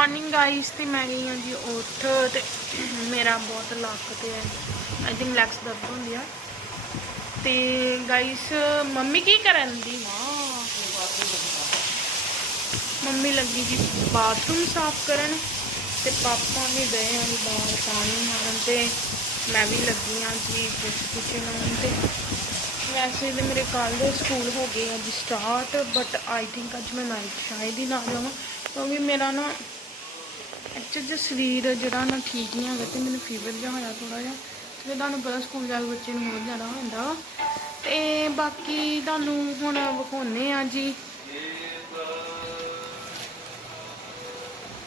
Morning guys ਤੇ ਮੈਂ ਗਈ ਹਾਂ ਜੀ ਉੱਠ ਤੇ ਮੇਰਾ ਬਹੁਤ ਲੱਕ ਤੇ ਆਈ ਥਿੰਕ ਲੈਗਸ ਦਰਦ ਹੁੰਦੀ ਆ। ਤੇ ਗਾਈਸ ਮੰਮੀ ਕੀ ਕਰਨ ਦੀ? ਮਾਂ ਮੰਮੀ ਲੱਗੀ ਜੀ ਬਾਥਰੂਮ ਸਾਫ਼ ਕਰਨ ਤੇ ਪਾਪਾ ਵੀ ਗਏ ਆ ਜੀ ਬਾਹਰ ਪਾਣੀ ਮਾਰਨ ਤੇ। ਮੈਂ ਵੀ ਲੱਗੀ ਆ ਜੀ ਕੁਛ ਆਉਣ ਤੇ। ਵੈਸੇ ਤੇ ਮੇਰੇ ਕੱਲ੍ਹ ਦੇ ਸਕੂਲ ਹੋ ਗਏ ਆ ਜੀ ਸਟਾਰਟ ਬਟ ਆਈ ਥਿੰਕ ਅੱਜ ਮੈਂ ਨਾਈਟ ਸ਼ਾਇਦ ਹੀ ਨਾ ਜਾਵਾਂ, ਕਿਉਂਕਿ ਮੇਰਾ ਨਾ ਐਕਚੁਅਲੀ ਜਿਹਾ ਸਰੀਰ ਜਿਹੜਾ ਨਾ ਠੀਕ ਨਹੀਂ ਹੈਗਾ ਤੇ ਮੈਨੂੰ ਫੀਵਰ ਜਿਹਾ ਹੋਇਆ ਥੋੜਾ ਜਿਹਾ, ਤੇ ਤੁਹਾਨੂੰ ਪਤਾ ਸਕੂਲ ਜਾ ਕੇ ਬੱਚੇ ਨੂੰ ਬਹੁਤ ਜ਼ਿਆਦਾ ਹੋ ਤੇ ਬਾਕੀ ਤੁਹਾਨੂੰ ਹੁਣ ਵਿਖਾਉਨੇ ਆ ਜੀ।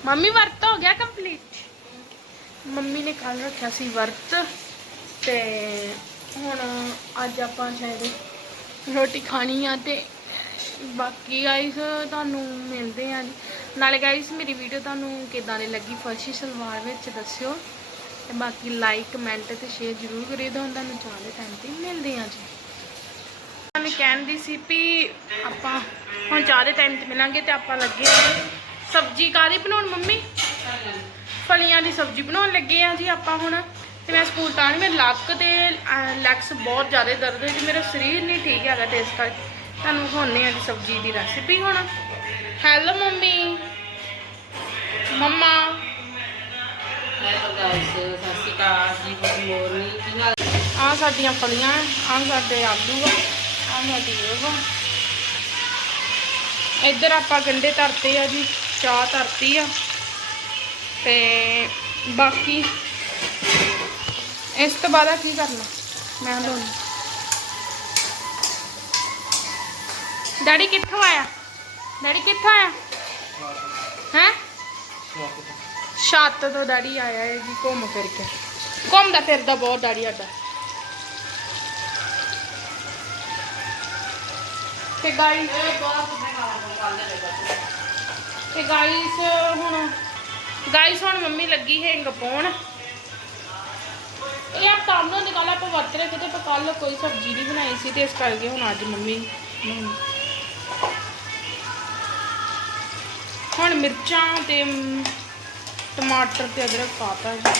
ਮੰਮੀ, ਵਰਤ ਹੋ ਗਿਆ ਕੰਪਲੀਟ ਮੰਮੀ ਨੇ ਕੱਲ ਰੱਖਿਆ ਸੀ ਵਰਤ, ਤੇ ਹੁਣ ਅੱਜ ਆਪਾਂ ਸ਼ਾਇਦ ਰੋਟੀ ਖਾਣੀ ਆ ਤੇ ਬਾਕੀ ਆਈਸ ਤੁਹਾਨੂੰ ਮਿਲਦੇ ਆ ਜੀ। ਨਾਲੇ ਗਾਇਸ ਮੇਰੀ ਵੀਡੀਓ ਤੁਹਾਨੂੰ ਕਿਦਾਂ ਦੀ ਲੱਗੀ? ਫਰਸ਼ੀ ਸਲਵਾਰ ਵਿੱਚ ਦੱਸਿਓ। ਤੇ ਬਾਕੀ ਲਾਈਕ ਕਮੈਂਟ ਤੇ ਸ਼ੇਅਰ ਜ਼ਰੂਰ ਕਰਿਓ। ਤਾਂ ਹੁਣ ਤੁਹਾਨੂੰ ਚਾਹ ਦੇ ਟਾਈਮ ਤੇ ਮਿਲਦੇ ਆ ਜੀ। ਮੈਂ ਕਹਿੰਦੀ ਸੀ ਵੀ ਆਪਾਂ ਹੁਣ ਚਾਹ ਦੇ ਟਾਈਮ ਤੇ ਮਿਲਾਂਗੇ ਤੇ ਆਪਾਂ ਲੱਗੇ ਆ ਸਬਜ਼ੀ ਕਾਹਦੀ ਬਣਾਉਣ ਮੰਮੀ? ਫਲੀਆਂ ਦੀ ਸਬਜ਼ੀ ਬਣਾਉਣ ਲੱਗੇ ਆ ਜੀ ਆਪਾਂ ਹੁਣ। ਤੇ ਮੈਂ ਸਕੂਲ ਤਾਂ ਨਹੀਂ ਮੇਰੇ ਲੱਕ ਤੇ ਲੈਕਸ ਬਹੁਤ ਜ਼ਿਆਦਾ ਦਰਦ ਹੈ ਜੀ। ਮੇਰਾ ਸਰੀਰ ਨਹੀਂ ਠੀਕ ਹੈਗਾ ਤੇ ਇਸ ਕਰਕੇ ਤੁਹਾਨੂੰ ਦਿਖਾਉਂਦੇ ਆ ਜੀ ਸਬਜ਼ੀ ਦੀ ਰੈਸਿਪੀ ਹੁਣ। Hello mummy mumma hello guys ਸਤਿ ਸ਼੍ਰੀ ਅਕਾਲ ਜੀ ਗੁੱਡ ਮਾਰਨਿੰਗ ਕੀ ਹਾਲ ਆ ਸਾਡੀਆਂ ਫਲੀਆਂ ਆ ਸਾਡੇ ਆਲੂ ਆ ਆ ਸਾਡੀ ਉਹ ਆ। ਇੱਧਰ ਆਪਾਂ ਗੰਡੇ ਧਰਤੇ ਆ ਜੀ ਚਾਹ ਧਰਤੀ ਆ। ਤੇ ਬਾਕੀ ਇਸ ਤੋਂ ਬਾਅਦ ਆ ਕੀ ਕਰਨਾ? ਮੈਂ ਲਾਉਣੀ ਡੈਡੀ ਕਿੱਥੋਂ ਆਇਆ? ਡੈਡੀ ਕਿੱਥੋਂ ਆਇਆ? ਹੈ? ਛੱਤ ਤੋਂ ਡੈਡੀ ਆਇਆ ਹੈ ਜੀ, ਘੁੰਮ ਫਿਰ ਕੇ। ਘੁੰਮਦਾ ਫਿਰਦਾ ਬਹੁਤ ਡੈਡੀ ਸਾਡਾ। ਤੇ ਗਾਈਸ ਤੇ ਗਾਈਸ ਹੁਣ ਗਾਈਸ ਹੁਣ ਮੰਮੀ ਲੱਗੀ ਹੈ ਪਾਉਣ। ਇਹ ਆਪ ਤਾਮਨੋਂ ਦੀ ਗੱਲ ਆਪਾਂ ਵਰਤ ਰਹੇ ਕਿਤੇ, ਆਪਾਂ ਕੱਲ ਕੋਈ ਸਬਜ਼ੀ ਨਹੀਂ ਬਣਾਈ ਸੀ, ਤੇ ਇਸ ਕਰਕੇ ਹੁਣ ਅੱਜ ਮੰਮੀ ਹੁਣ ਮਿਰਚਾਂ ਤੇ ਟਮਾਟਰ ਤੇ ਅਦਰਕ ਪਾਤਾ ਜੀ।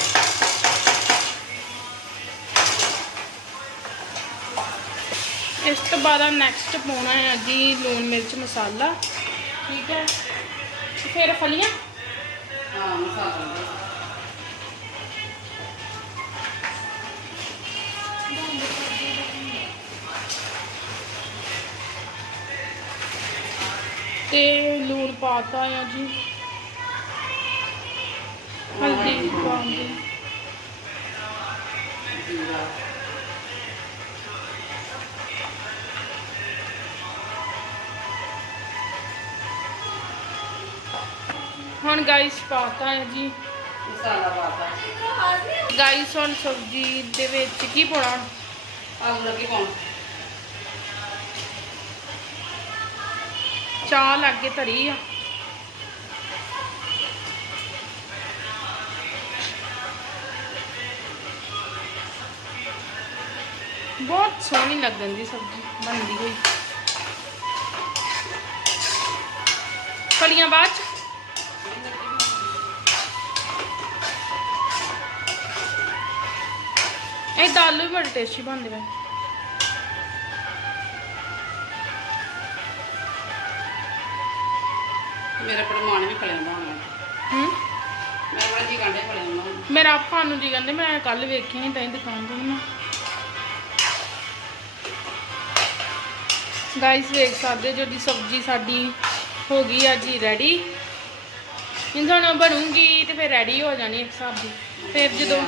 ਇਸ ਤੋਂ ਬਾਅਦ ਨੈਕਸਟ ਪਾਉਣਾ ਹੈ ਜੀ ਲੂਣ ਮਿਰਚ ਮਸਾਲਾ ਠੀਕ ਹੈ? ਫਿਰ ਫਲੀਆਂ? ਹਾਂ ਮਸਾਲਾ। ਤੇ ਲੂਣ ਪਾਤਾ ਆ ਜੀ। ਹਲਦੀ ਪਾਉਂਦੇ। ਹੁਣ ਗਾਈਸ ਪਾਤਾ ਹੈ ਜੀ। ਮਸਾਲਾ ਪਾਤਾ। ਗਾਈਸ ਹੁਣ ਸਬਜ਼ੀ ਦੇ ਵਿੱਚ ਕੀ ਪਾਉਣਾ? ਆਲੂ ਲੱਗੇ ਪਾਉਣ? ਚਾਹ ਲੱਗੇ ਧਰੀ ਆ। ਬਹੁਤ ਸੋਹਣੀ ਲੱਗਣ ਦੀ ਸਬਜ਼ੀ ਬਣਦੀ ਹੋਈ। ਫਲੀਆਂ ਬਾਅਦ ਚ। ਇਹ ਦਾਲ ਵੀ ਬੜੇ ਟੇਸਟੀ ਬਣਦੇ ਵੇ ਮੇਰੇ ਪਰਮਾਨ ਵੀ ਖਲੇ ਹੁੰਦਾ ਹੁਣ। ਹੂੰ? ਮੈਂ ਬੜਾ ਜੀ ਕਾਂਡੇ ਖਲੇ ਹੁੰਦਾ ਹੁਣ। ਮੇਰਾ ਆਪਾਂ ਨੂੰ ਜੀ ਕਹਿੰਦੇ ਮੈਂ ਕੱਲ ਵੇਖੀ ਸੀ ਤਾਂ ਦੁਕਾਨ ਤੋਂ ਨਾ। ਗਾਈਸ ਵੇਖ ਸਕਦੇ ਜੋ ਦੀ ਸਬਜ਼ੀ ਸਾਡੀ ਹੋ ਗਈ ਆ ਜੀ ਰੈਡੀ ਇਹ ਹੁਣ ਬਣੂਗੀ ਤੇ ਫਿਰ ਰੈਡੀ ਹੋ ਜਾਣੀ ਇੱਕ ਹਿਸਾਬ ਦੀ। ਫਿਰ ਜਦੋਂ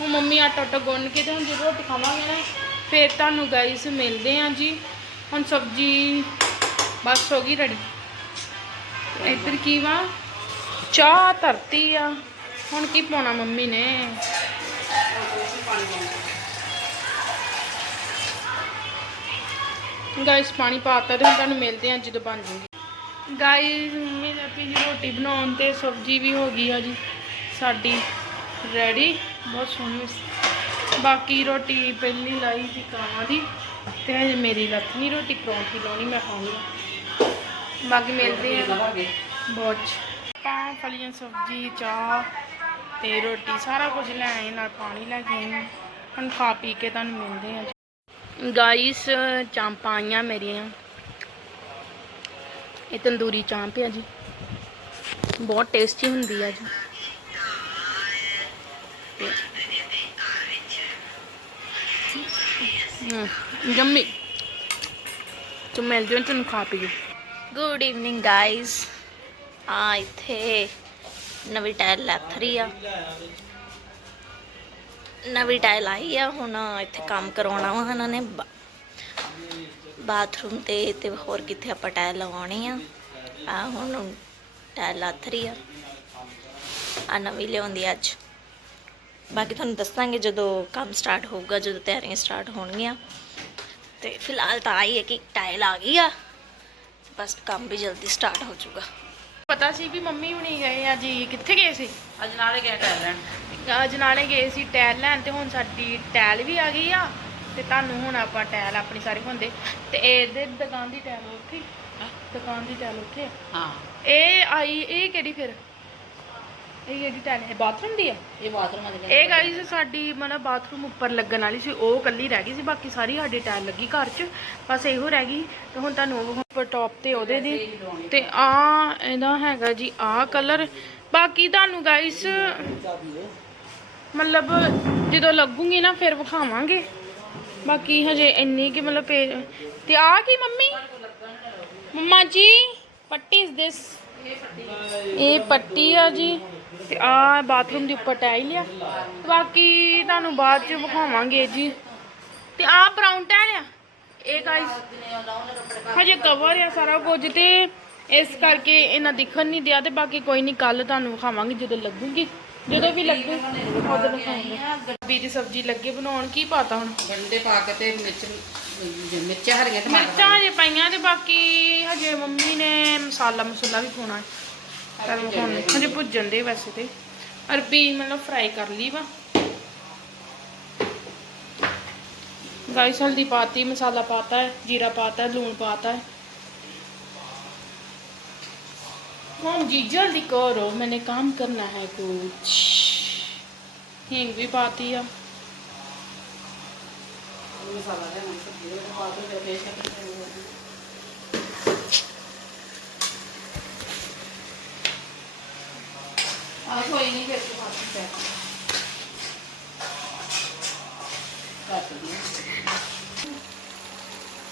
ਹੁਣ ਮੰਮੀ ਆਟਾ ਆਟਾ ਗੁੰਨ ਕੇ ਤੇ ਹੁਣ ਜਦੋਂ ਰੋਟੀ ਖਾਵਾਂਗੇ ਨਾ ਫਿਰ ਤੁਹਾਨੂੰ ਗਾਈਸ ਮਿਲਦੇ ਆ ਜੀ। ਹੁਣ ਸਬਜ਼ੀ ਬਸ ਹੋ ਗਈ ਰੈਡੀ ਇੱਧਰ ਕੀ ਵਾ? ਚਾਹ ਧਰਤੀ ਆ। ਹੁਣ ਕੀ ਪਾਉਣਾ ਮੰਮੀ ਨੇ? ਪਾਣੀ ਪਾਉਣਾ ਗਾਈਸ ਪਾਣੀ ਪਾਤਾ ਤੇ ਹੁਣ ਤੁਹਾਨੂੰ ਮਿਲਦੇ ਆ ਜਦੋਂ ਬਣ ਜੂਗੀ। ਗਾਈਸ ਮੰਮੀ ਨੇ ਆਪਣੀ ਜੀ ਰੋਟੀ ਬਣਾਉਣ ਤੇ ਸਬਜ਼ੀ ਵੀ ਹੋ ਗਈ ਆ ਜੀ। ਸਾਡੀ ਰੈਡੀ, ਬਹੁਤ ਸੋਹਣੀ ਬਾਕੀ ਰੋਟੀ ਪਹਿਲੀ ਲਾਈ ਸੀ ਕਾਵਾਂ ਦੀ, ਤੇ ਹਜੇ ਮੇਰੀ ਲੱਥਣੀ ਰੋਟੀ, ਪਰੌਂਠੀ ਲਾਉਣੀ ਮੈਂ ਖਾਣੀ ਬਾਕੀ ਮਿਲਦੇ ਆ। ਬਹੁਤ ਆਪਾਂ ਫਲੀਆਂ ਸਬਜ਼ੀ ਚਾਹ ਤੇ ਰੋਟੀ ਸਾਰਾ ਕੁਝ ਲੈ ਆਏ ਨਾਲ ਪਾਣੀ ਲੈ ਕੇ ਆਏ। ਹੁਣ ਖਾ ਪੀ ਕੇ ਤੁਹਾਨੂੰ ਮਿਲਦੇ ਆ। ਗਾਈਸ ਚਾਂਪਾਂ ਆਈਆਂ ਮੇਰੀਆਂ। ਇਹ ਤੰਦੂਰੀ ਚਾਂਪ ਆ ਜੀ। ਬਹੁਤ ਟੇਸਟੀ ਹੁੰਦੀ ਆ ਜੀ। ਜੰਮੀ। ਤੂੰ ਮਿਲ ਜਿਓ ਤੈਨੂੰ ਖਾ ਪੀ ਗੁੱਡ ਈਵਨਿੰਗ ਗਾਇਸ ਆ, ਇੱਥੇ ਨਵੀਂ ਟਾਇਲ ਲੱਥ ਰਹੀ ਆ। ਨਵੀਂ ਟਾਇਲ ਆਈ ਆ, ਹੁਣ ਇੱਥੇ ਕੰਮ ਕਰਾਉਣਾ ਵਾ ਇਹਨਾਂ ਨੇ। ਬਾਥਰੂਮ ਤੇ ਤੇ ਹੋਰ ਕਿੱਥੇ ਆਪਾਂ ਟਾਇਲ ਲਗਾਉਣੀ ਆ। ਆ, ਹੁਣ ਟਾਇਲ ਲੱਥ ਰਹੀ ਆ। ਆ, ਨਵੀਂ ਲਿਆਉਂਦੀ ਅੱਜ। ਬਾਕੀ ਤੁਹਾਨੂੰ ਦੱਸਾਂਗੇ ਜਦੋਂ ਕੰਮ ਸਟਾਰਟ ਹੋਊਗਾ, ਜਦੋਂ ਤਿਆਰੀਆਂ ਸਟਾਰਟ ਹੋਣਗੀਆਂ। ਤੇ ਫਿਲਹਾਲ ਤਾਂ ਆਈ ਹੈ ਕਿ ਟਾਇਲ ਆ ਗਈ ਆ। ਬਸ ਕੰਮ ਵੀ ਜਲਦੀ ਸਟਾਰਟ ਹੋ ਜਾਊਗਾ। ਪਤਾ ਸੀ ਵੀ ਮੰਮੀ ਹੁਣੀ ਗਏ ਆ ਜੀ ਕਿੱਥੇ ਗਏ ਸੀ? ਅੱਜ ਨਾਲੇ ਗਿਆ ਕਰ ਲੈਣ ਅੱਜ ਨਾਲੇ ਗਏ ਸੀ ਟੈਲ ਲੈਣ ਤੇ ਹੁਣ ਸਾਡੀ ਟੈਲ ਵੀ ਆ ਗਈ ਆ। ਤੇ ਤੁਹਾਨੂੰ ਹੁਣ ਆਪਾਂ ਟੈਲ ਆਪਣੀ ਸਾਰੀ ਹੁੰਦੇ। ਤੇ ਇਹਦੇ ਦੁਕਾਨ ਦੀ ਟੈਲ ਉੱਥੇ। ਦੁਕਾਨ ਦੀ ਟੈਲ ਉੱਥੇ। ਹਾਂ। ਇਹ ਆਈ ਇਹ ਕਿਹੜੀ ਫਿਰ? ਇਹ ਕਿਹੜੀ ਟੈਲ ਹੈ ਬਾਥਰੂਮ ਦੀ ਆ? ਇਹ ਬਾਥਰੂਮ ਦੇ ਇਹ ਗਾਈਸ ਸਾਡੀ ਮਤਲਬ ਬਾਥਰੂਮ ਉੱਪਰ ਲੱਗਣ ਵਾਲੀ ਸੀ ਉਹ ਕੱਲੀ ਰਹਿ ਗਈ ਸੀ ਬਾਕੀ ਸਾਰੀ ਸਾਡੀ ਟੈਲ ਲੱਗੀ ਘਰ 'ਚ ਬਸ ਇਹੋ ਰਹਿ ਗਈ ਤੇ ਹੁਣ ਤੁਹਾਨੂੰ ਉਹ ਉੱਪਰ ਟੌਪ ਤੇ ਉਹਦੇ ਦੀ ਤੇ ਆ ਇਹਦਾ ਹੈਗਾ ਜੀ ਆ ਕਲਰ ਬਾਕੀ ਤੁਹਾਨੂੰ ਗਾਈਸ ਮਤਲਬ ਜਦੋਂ ਲੱਗੂਗੀ ਨਾ ਫਿਰ ਵਿਖਾਵਾਂਗੇ। ਬਾਕੀ ਹਜੇ ਇੰਨੀ ਕਿ ਮਤਲਬ ਤੇ ਆ ਕੀ ਮੰਮੀ? ਮੰਮਾ ਜੀ ਪੱਟੀ ਇਸ ਦਿਸ ਇਹ ਪੱਟੀ ਆ ਜੀ। ਤੇ ਆ ਬਾਥਰੂਮ ਦੇ ਉੱਪਰ ਟਾਈਲ ਆ। ਬਾਕੀ ਤੁਹਾਨੂੰ ਬਾਅਦ ਚ ਵਿਖਾਵਾਂਗੇ ਜੀ। ਤੇ ਆ ਬਰਾਊਨ ਟਾਈਲ ਆ। ਇਹ ਗਾਇਸ ਹਜੇ ਕਵਰ ਆ ਸਾਰਾ ਕੁਝ ਤੇ ਇਸ ਕਰਕੇ ਇਹਨਾਂ ਦਿਖਣ ਨਹੀਂ ਦਿਆ ਤੇ ਬਾਕੀ ਕੋਈ ਨਹੀਂ ਕੱਲ ਤੁਹਾਨੂੰ ਵਿਖਾਵਾਂਗੇ ਜਦੋਂ ਲੱਗੂਗੀ। ਜਦੋਂ ਵੀ ਲੱਗੂ ਉਦੋਂ ਦਿਖਾਵਾਂਗੇ ਗੋਭੀ ਦੀ ਸਬਜ਼ੀ ਲੱਗੇ ਬਣਾਉਣ ਕੀ ਪਾਤਾ ਹੁਣ? ਗੰਡੇ ਪਾ ਕੇ ਤੇ ਮਿਰਚ ਮਿਰਚਾਂ ਹਰੀਆਂ ਟਮਾਟਰ ਮਿਰਚਾਂ ਹਜੇ ਪਈਆਂ ਤੇ ਬਾਕੀ ਹਜੇ ਮੰਮੀ ਨੇ ਮਸਾਲਾ ਮਸੂਲਾ ਵੀ ਪਾਉਣਾ ਹੈ। ਤਾਂ ਹੁਣ ਹਜੇ ਭੁੱਜਣ ਦੇ ਵੈਸੇ ਤੇ। ਅਰਬੀ ਮਤਲਬ ਫਰਾਈ ਕਰ ਲਈ ਵਾ। ਗਾਇਸ, ਹਲਦੀ ਪਾਤੀ, ਮਸਾਲਾ ਪਾਤਾ ਹੈ, ਜੀਰਾ ਪਾਤਾ ਹੈ, ਲੂਣ ਪਾਤਾ ਹੈ। ਹੁਣ ਜੀ, ਜਲਦੀ ਕਰੋ, ਮੈਨੇ ਕੰਮ ਕਰਨਾ ਹੈ ਕੁਛ। ਹਿੰਗ ਵੀ ਪਾਤੀ ਆ। ਮਸਾਲਾ ਲੈ ਮੈਂ ਸਬਜ਼ੀ ਪਾ ਦੋ, ਫਿਰ ਪੇਸ਼ ਕਰਦੇ ਹਾਂ।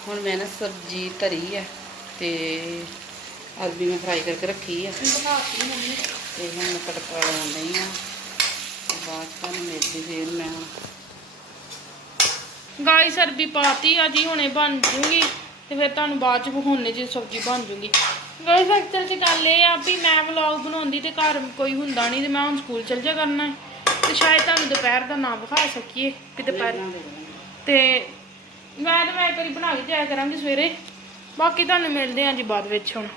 ਹੁਣ ਮੈਂ ਨਾ ਸਬਜ਼ੀ ਧਰੀ ਆ ਤੇ ਅੱਜ ਵੀ ਮੈਂ ਫਰਾਈ ਕਰਕੇ ਰੱਖੀ ਆ। ਬਣਾਤੀ ਮੰਮੀ। ਤੇ ਹੁਣ ਮੈਂ ਤੜਕਾ ਲਾ ਲਈ ਆ। ਬਾਅਦ ਤੁਹਾਨੂੰ ਮਿਲਦੀ ਫੇਰ ਮੈਂ ਗਾਈ ਸਰਬੀ ਪਾਤੀ ਆ ਜੀ ਹੁਣੇ ਬਣ ਜੂਗੀ। ਤੇ ਫਿਰ ਤੁਹਾਨੂੰ ਬਾਅਦ ਚ ਹੁਣੇ ਜੀ ਸਬਜ਼ੀ ਬਣ ਜੂਗੀ। ਗਾਈਸ ਐਕਚੁਅਲ ਚ ਗੱਲ ਇਹ ਆ ਵੀ ਮੈਂ ਵਲੌਗ ਬਣਾਉਂਦੀ ਤੇ ਘਰ ਕੋਈ ਹੁੰਦਾ ਨਹੀਂ ਤੇ ਮੈਂ ਹੁਣ ਸਕੂਲ ਚਲ ਜਾ ਕਰਨਾ ਹੈ। ਤੇ ਸ਼ਾਇਦ ਤੁਹਾਨੂੰ ਦੁਪਹਿਰ ਦਾ ਨਾ ਵਿਖਾ ਸਕੀਏ ਕਿ ਦੁਪਹਿਰ। ਤੇ ਮੈਂ ਤਾਂ ਮੈਂ ਇੱਕ ਵਾਰੀ ਬਣਾ ਕੇ ਜਾਇਆ ਕਰਾਂਗੀ ਸਵੇਰੇ। ਬਾਕੀ ਤੁਹਾਨੂੰ ਮਿਲਦੇ ਹਾਂ ਜੀ ਬਾਅਦ ਵਿੱਚ ਹੁਣ।